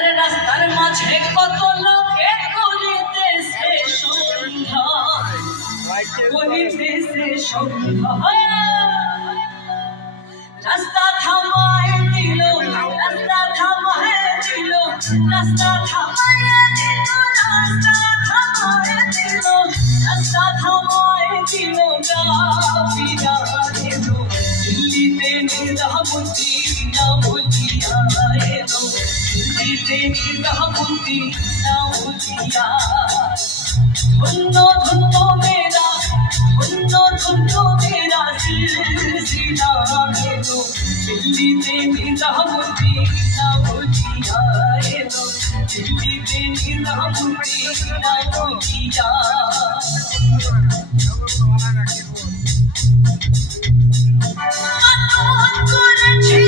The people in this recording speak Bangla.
আরে রাস্তার মাঝে কত লোকে করিতেছে সন্ধ্যা, করিতেছে সন্ধ্যা। রাস্তা থামায় দিল, রাস্তা থামায় দিল, রাস্তা থামায় দিল, রাস্তা থামায় দিল, রাস্তা থামায় দিল, গাবিরা এলো দিল্লিতে নিজামুদ্দি না বলিয়া এলো, দিল্লিতে নিজামুদ্দি না বলিয়া। ধন্য ধন্য মেরা, ধন্য ধন্য মেরা সিলসিলা এলো, দিল্লিতে নিজামুদ্দি না বলিয়া এলো, দিল্লিতে নিজামুদ্দি না বলিয়া। কত করেছি